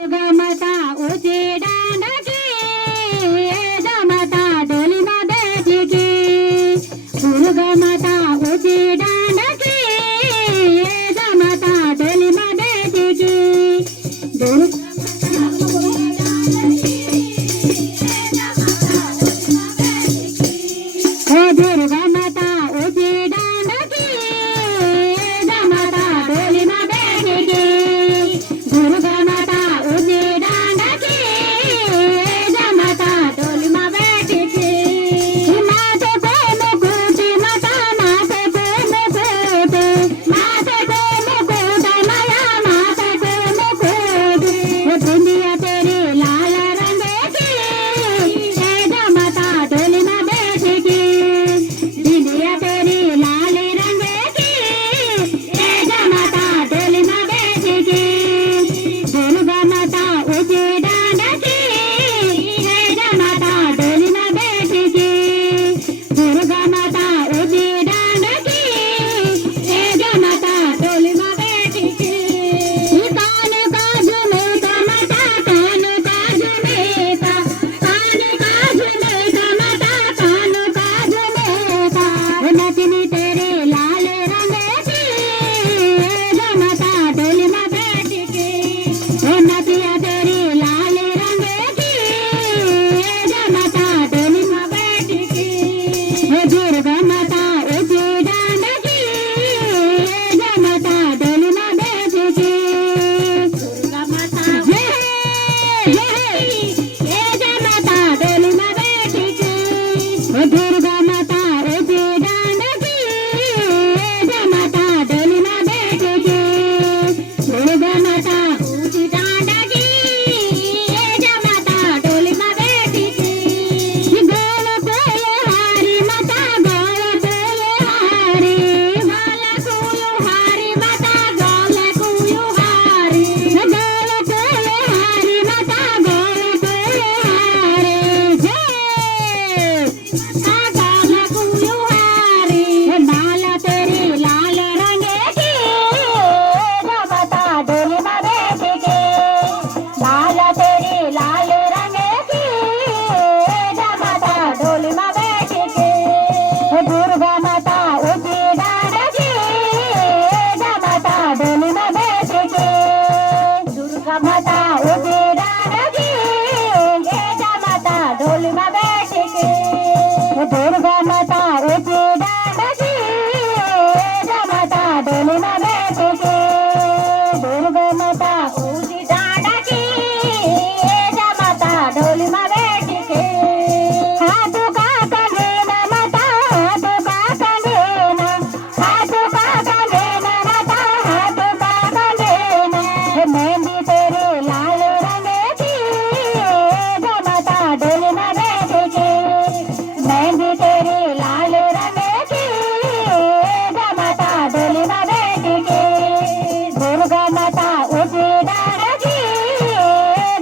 गमता ऊंची डांडकी जमता डोली में बैठकी गमता ऊंची डांडकी जमता डोली में बैठकी दुर्गा माता ऊंची डांडकी जमता डोली में बैठकी दुर्गा माता ऊंची डांडकी जमता डोली में बैठकी माथे पे मुकुट माता माथे पे मुकुट माथे पे मुकुट माया माथे पे मुकुट दुनिया तेरी लाल रंग की जमता डोली में बैठकी दुनिया तेरी लाल रंग की जमता डोली में बैठकी दुर्गा माता ऊंची डांडकी जमता डोली में बैठकी दुर्गा माता ऊंची डांडकी जमता डोली में बैठकी कान का झुमका माता कान का झुमका कान का झुमका माता कान का झुमका नचनी तेरे लाल रंग की जमता डोली में बैठकी नदिया तेरी लाल रंग की जमता डोली में बैठकी दुर्गा माता ऊंची डांडकी जमता डोली में बैठकी दुर्गा माता जय जमता डोली में बैठकी दुर्गा माता ऊंची डांडकी जमता डोली में बैठकी दुर्गा माता ऊंची डांडकी जमता डोली में बैठकी गोल कोले हारी माता गोल कोले हारी माला कोयो हारी माता गोल कोयो हारी गोल कोले हारी माता गोल कोले हारी जय गोल कोयो हारी माला तेरी लाल रंग की जमता डोली में बैठकी लाल तेरी लाल रंग की जमता डोली में बैठकी दुर्गा माता ऊंची डांडकी जमता डोली में बैठकी दुर्गा माता ऊंची डांडकी जमता डोली में बैठकी दुर्गा माता ऊंची डांडकी जमता डोली में बैठकी दुर्गा माता ऊंची डांडकी जमता डोली में बैठकी हाथ का कंगना माता हाथ का कंगना हाथ का कंगना माता हाथ का कंगना मेहंदी तेरे लाल रंग की जमता डोली में बैठकी मेहंदी तेरे लाल रंग की जमता डोली में बैठकी दुर्गा माता ऊंची डांडकी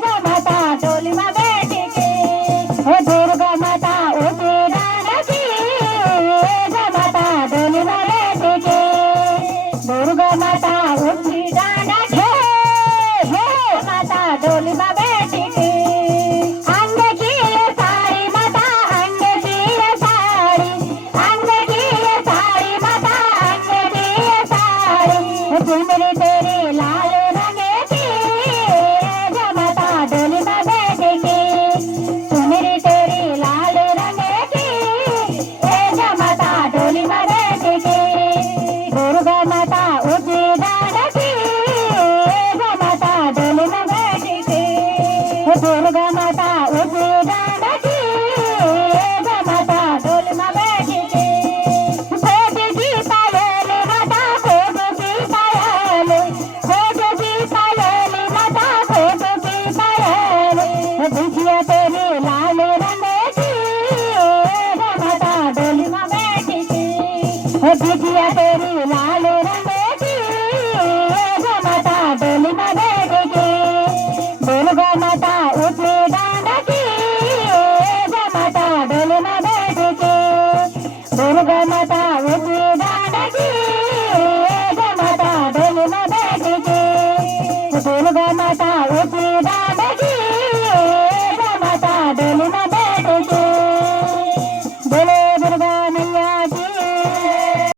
जमता डोली में बैठकी दुर्गा माता ऊंची डांडकी जमता डोली में बैठकी दुर्गा माता ऊंची डांडकी जमता डोली में बैठकी अंग की ये साड़ी माता अंग की ये साड़ी अंग की ये साड़ी माता अंग की ये साड़ी झुमरी तेरी लाल रंग की जमता डोली में बैठकी झुमरी तेरी लाल रंग की जमता डोली में बैठकी दुर्गा माता ऊंची डांडकी जमता डोली में बैठकी दुर्गा माता ऊंची डांडकी जमता डोली में बैठकी खोज की पायल माता खोज की पायल खोज की पायल माता खोज की पायल बिछिया तेरी लाल रंग की जमता डोली में बैठकी बिछिया तेरी लाल रंग की जमता डोली में बैठकी दुर्गा माता ऊंची डांडकी जमता डोली में बैठकी दुर्गा माता ऊंची डांडकी जमता डोली में बैठकी दुर्गा माता ऊंची दुर्गा मैया